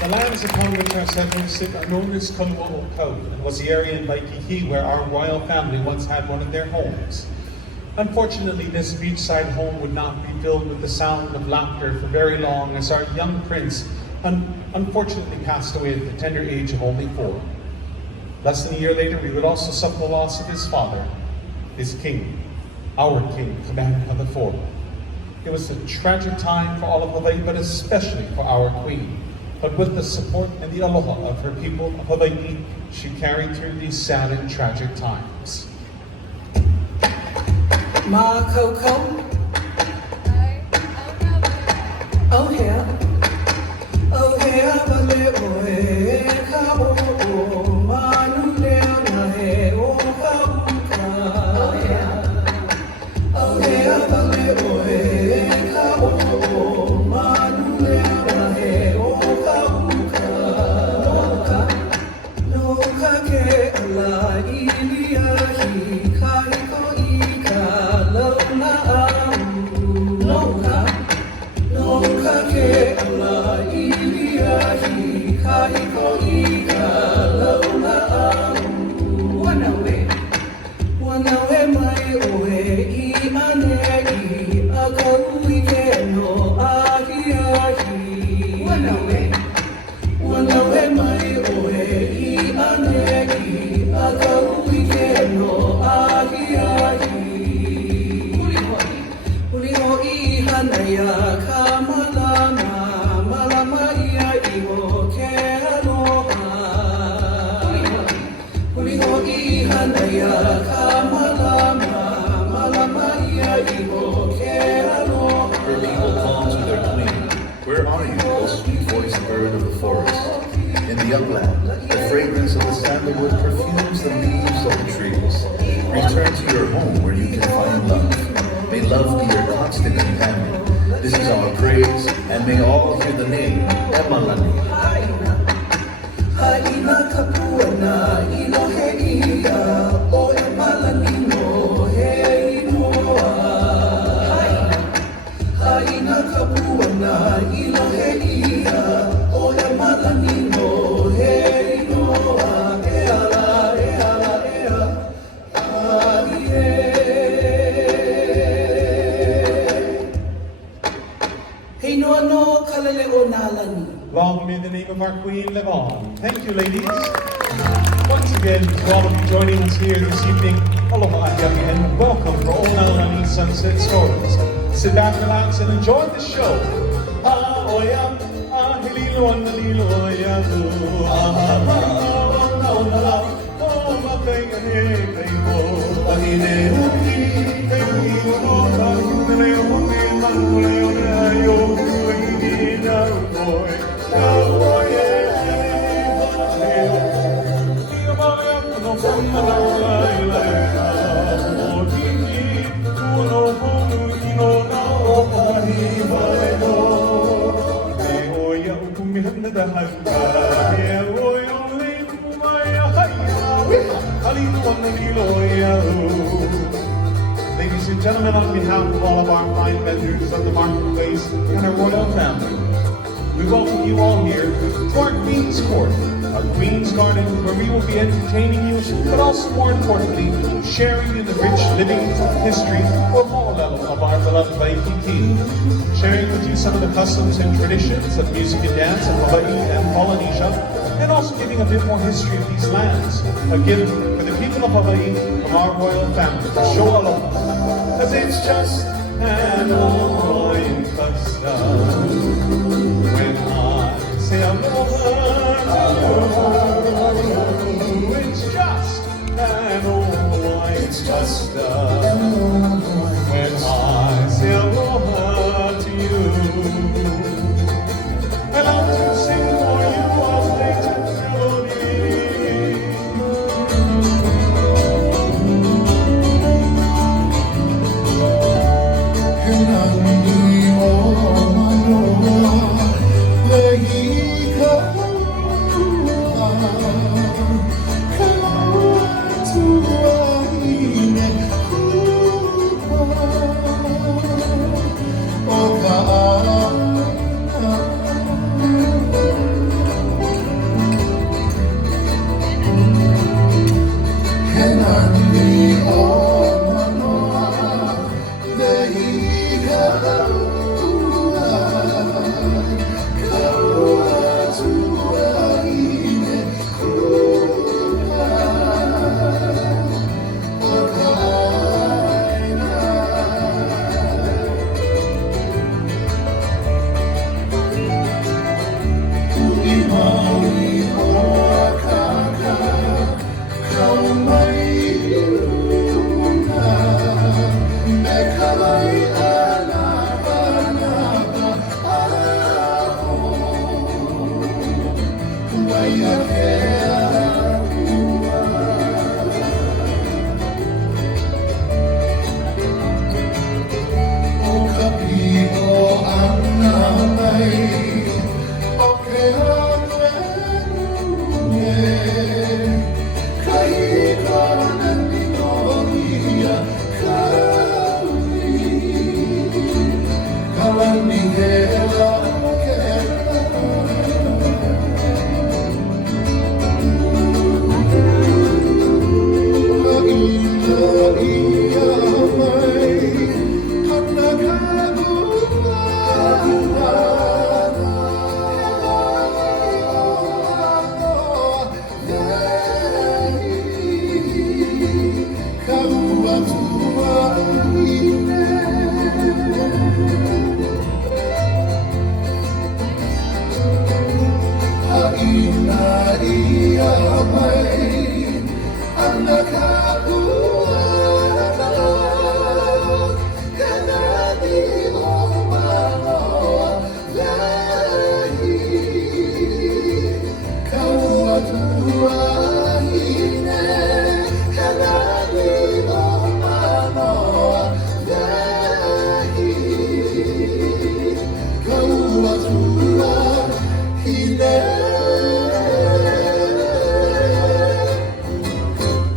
The lands upon which our settlers sit are known as Kalua'okau, and was the area in Waikiki where our royal family once had one of their homes. Unfortunately, this beachside home would not be filled with the sound of laughter for very long, as our young prince unfortunately passed away at the tender age of only 4. Less than a year later, we would also suffer the loss of his father, his king, our king, Kamehameha IV. It was a tragic time for all of Hawaii, but especially for our queen. But with the support and the aloha of her people of Hawaii, she carried through these sad and tragic times. Ma Coco. Oh yeah. Oh yeah, bale oe ka o ma nu le na he o ka ka. Oh yeah. Oh yeah, bale oe ka o ma nu le na he o ka ka. No ka ke ala ilia hi ka ko I ka. Where are you, O sweet voiced bird of the forest? In the upland, the fragrance of the sandalwood perfumes the leaves of the trees. Return to your home where you can find love. May love be your constant companion. This is our praise, and may all hear the name, Emalani. Haina kapuana ilo he ia o Emalani no he inoa. Haina kapuana ilo he ia o Emalani no he inoa. E ala e ala e a He no no kalele o nalani. Long may the name of our queen live on. Thank you, ladies. Once again, to all of you joining us here this evening, aloha and welcome for Onaulani Sunset Stories. Sit back, relax, and enjoy the show. Oya, hililo an nalilo oya lu. Oh, mapenga he kaipo. Ahine uki, he uno kahune hune manule one ayo kuhi na ukoe. Ladies and gentlemen, on behalf of all of our fine vendors of the marketplace and our royal family, we welcome you all here to our Queen's Court, our Queen's Garden, where we will be entertaining you, but also more importantly, sharing in the rich living history of all of our beloved Waikiki, sharing with you some of the customs and traditions of music and dance in Hawaii and Polynesia, and also giving a bit more history of these lands, a gift for the people of Hawaii from our royal family, to show aloha, because it's just an Hawaiian custom. When I say aloha, Augusta. When I say aloha to you, I love to sing for you a blatant melody.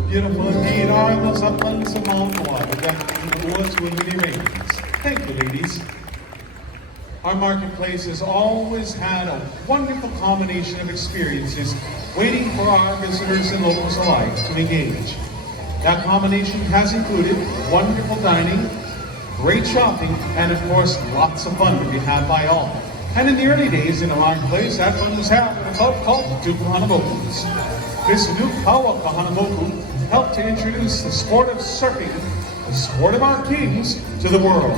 Beautiful indeed are those uplands of Mount Hawaii, that the woods with many rains. Thank you, ladies. Our marketplace has always had a wonderful combination of experiences waiting for our visitors and locals alike to engage. That combination has included wonderful dining, great shopping, and of course, lots of fun to be had by all. And in the early days in the marketplace, that fun was held in a club called the Duke Kahanamoku's. This Duke Kawa Kahanamoku helped to introduce the sport of surfing, the sport of our kings, to the world.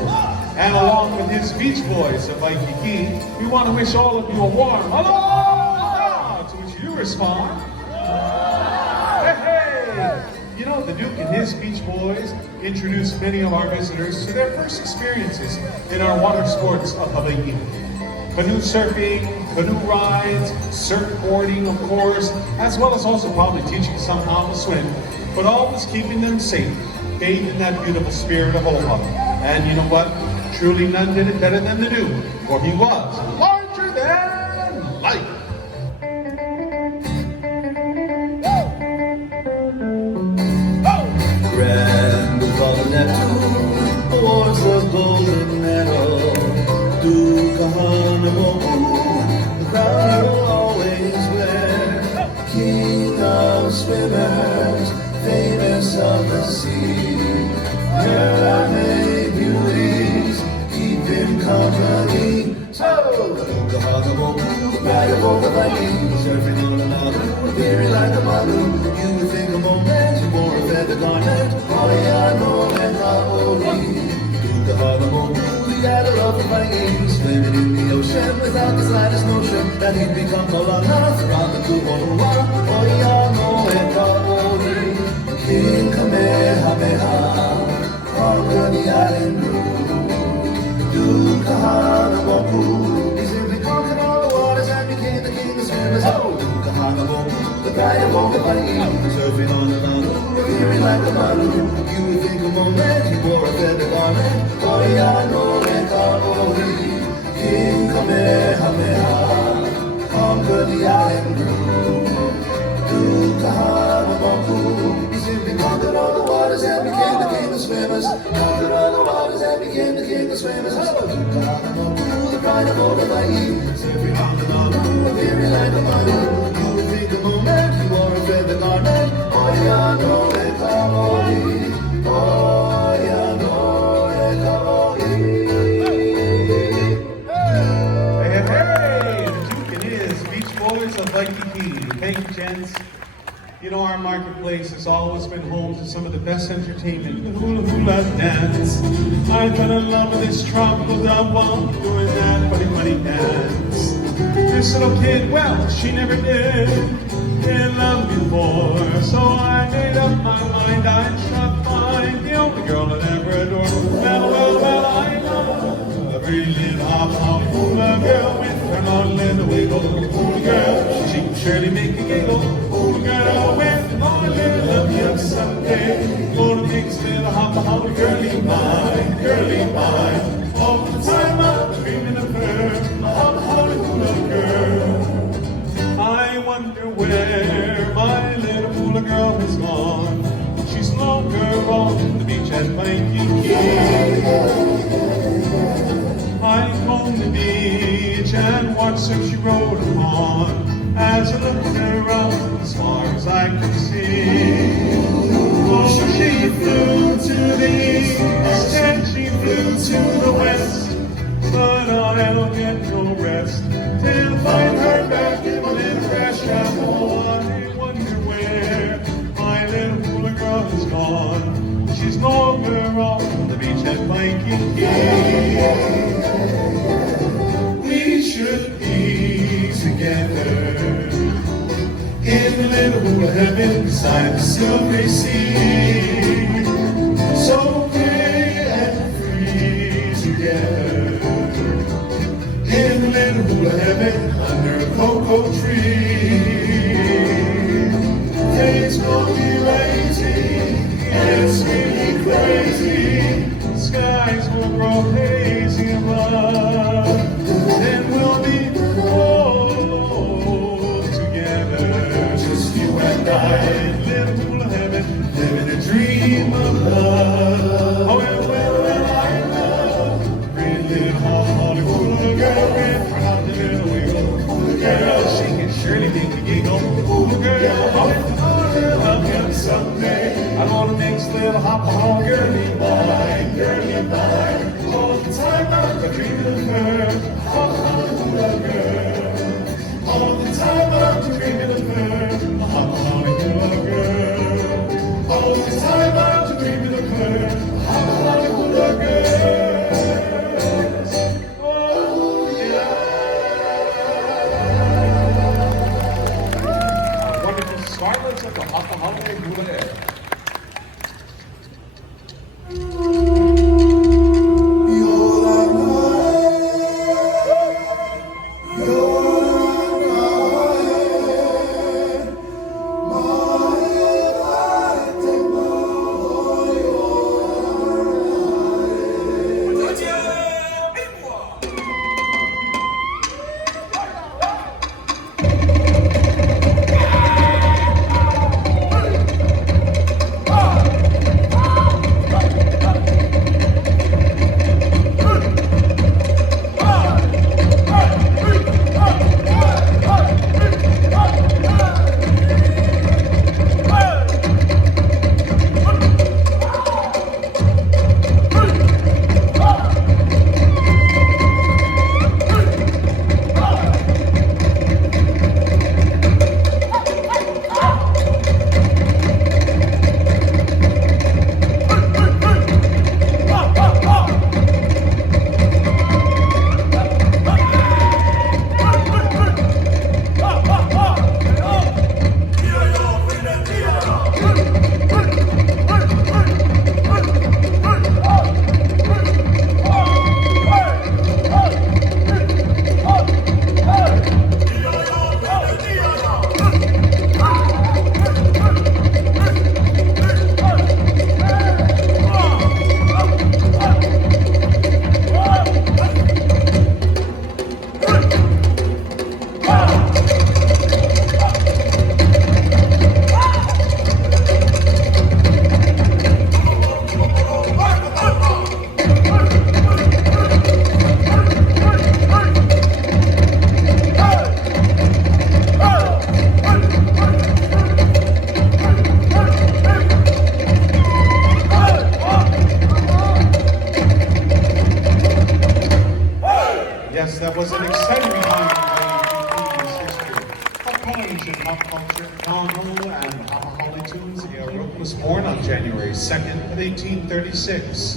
And along with his Beach Boys of Waikiki, we want to wish all of you a warm aloha, to which you respond. Hey, hey! You know, the Duke and his Beach Boys introduced many of our visitors to their first experiences in our water sports of Hawaii. Canoe surfing, canoe rides, surfboarding, of course, as well as also probably teaching some how to swim, but always keeping them safe, bathed in that beautiful spirit of aloha. And you know what? Truly none did it better than the Duke, for he was larger than life. Grand above Neptune awards the golden medal. Duke Kahanamoku, the crown you'll always wear. King of swimmers, famous of the sea. Mermaid beauties, keep him company. So, Duke Kahanamoku, the pride of all the Vikings, surfing on another, appearing like a balloon. You would think a moment you wore a feather garment. Hawaiian and Hawaii. Duke Kahanamoku, the idol of the Vikings, swimming in the ocean without the slightest notion that he'd become Kalana throughout the Kuhonoa. Hawaiian and Hawaii. King Kamehameha. island grew. Dukahanamoku, he simply conquered all the waters and became the king of swimmers. Oh, Dukahanamoku, the pride of all the Hawaii, surfing on the mountain, veering like a malu. You would think a moment he wore a feather garment. Oh, yeah, no, King Kamehameha conquered the island grew. Dukahanamoku, he simply conquered all the waters and became the king of swimmers. Conquered all the waters and became the king of swimmers. Dukahanamoku, the pride of all the Hawaii, surfing on the mountain, veering like a malu. You would think a moment he wore a feather garment. Oh, yeah, no, oh, yeah, no, Thank you, gents. You know, our marketplace has always been home to some of the best entertainment. The hula hula dance. I fell in love with this tropical dub while doing that funny dance. This little kid, well, she never did love before. So I made up my mind I shall find the only girl I'd ever adore. Well, I know every little hop hula girl with her long little wiggle. Hula girl, she can surely make you giggle. Hula girl with my little love you someday. Gonna make this little hop girlie mine, girlie mine. All the time I'm dreaming of her, my hula girl. I wonder where my little hula girl has gone. She's longer on the beach at Waikiki. I combed the beach and watched her she rode upon. As I looked around as far as I could see. Oh, she flew to the east and she flew to the west. But I'll get no rest till find her back in my little crash. I wonder where my little hula girl has gone. She's longer on the beach at Waikiki. We should be together in the little hula heaven beside the silvery sea. So free and free together in the little hula heaven under a cocoa tree. Days gonna be lazy, it's really crazy. Skies will grow hazy above. Then we'll be all together, just you and I, in little hula heaven, living a dream of love. Oh, well, I love pretty little Holly hula girl with round the little wiggle. Hula girl, she can surely make you giggle. Hula girl, oh, love you someday. I wanna make this little hop girlie mine, girlie mine. All the time I'm dreaming of her, hula girl. All the time I'm dreaming of her, hula girl. All the time I'm dreaming of her, hula girl. Oh yeah. Wonderful starlets of the hula air. Asian pop culture, Nono and Holly Tunes, Rook was born on January 2nd of 1836.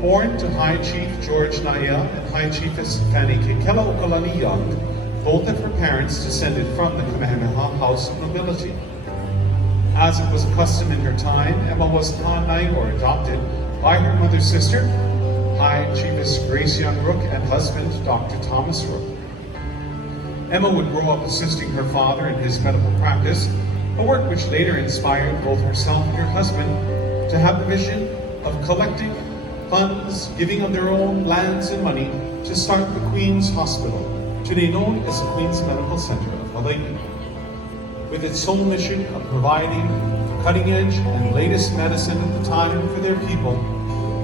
Born to High Chief George Naya and High Chiefess Fanny Kekela Okalani Young, both of her parents descended from the Kamehameha House of Nobility. As it was a custom in her time, Emma was hanai or adopted by her mother's sister, High Chiefess Grace Young Rook, and husband, Dr. Thomas Rook. Emma would grow up assisting her father in his medical practice, a work which later inspired both herself and her husband to have the vision of collecting funds, giving of their own lands and money to start the Queen's Hospital, today known as the Queen's Medical Center of Hawaii. With its sole mission of providing cutting-edge and latest medicine at the time for their people,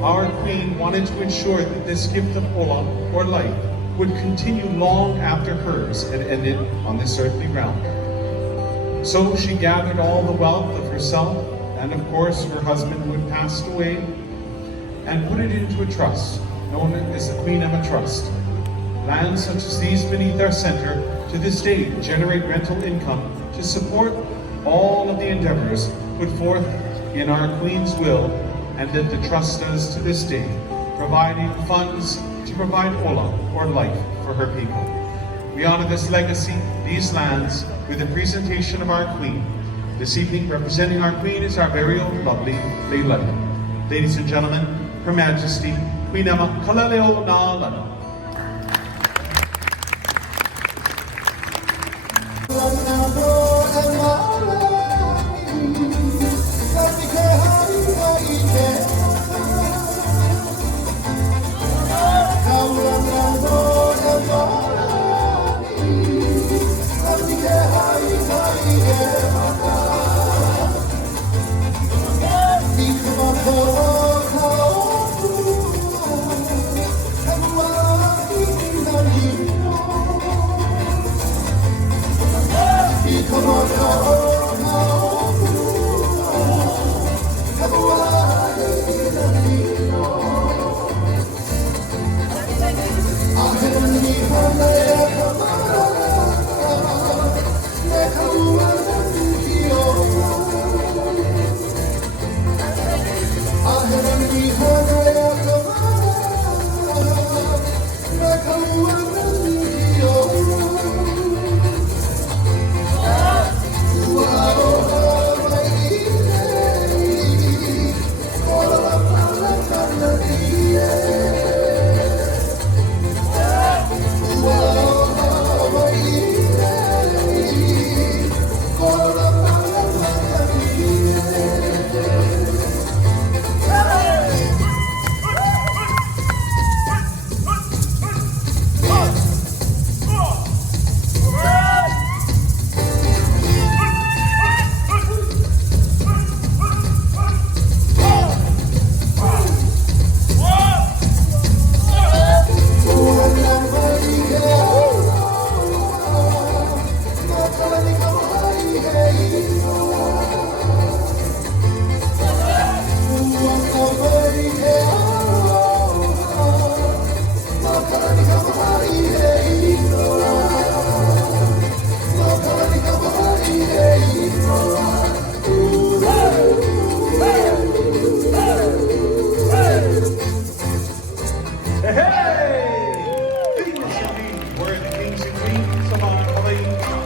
our Queen wanted to ensure that this gift of ola, or life, would continue long after hers had ended on this earthly realm. So she gathered all the wealth of herself, and of course her husband who had passed away, and put it into a trust, known as the Queen Emma Trust. Lands such as these beneath our center to this day generate rental income to support all of the endeavors put forth in our Queen's will, and that the Trust does to this day, providing funds to provide ola, or life, for her people. We honor this legacy, these lands, with the presentation of our Queen. This evening, representing our Queen is our very own lovely Leila. Ladies and gentlemen, Her Majesty, Queen Emma Kalaleo na Lana.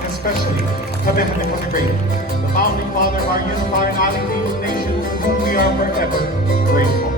Especially Kamehameha the Great, the founding father of our unified island nation, to whom we are forever grateful.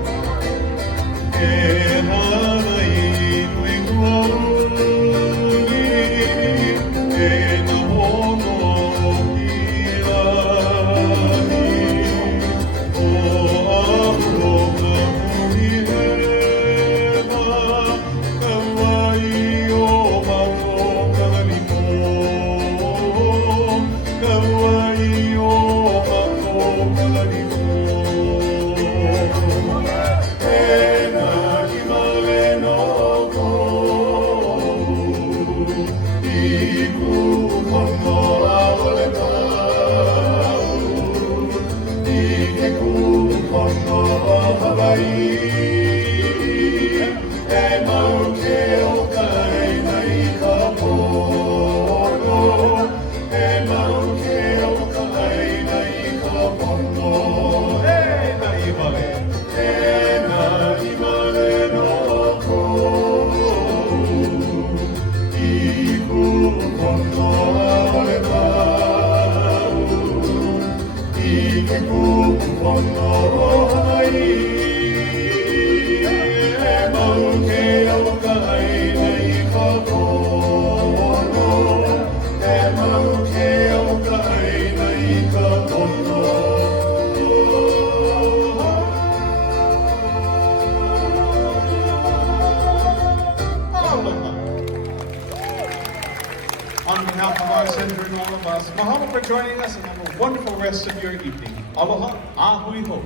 On behalf of our center and all of us, mahalo for joining us and have a wonderful rest of your evening. Aloha, ahui ho.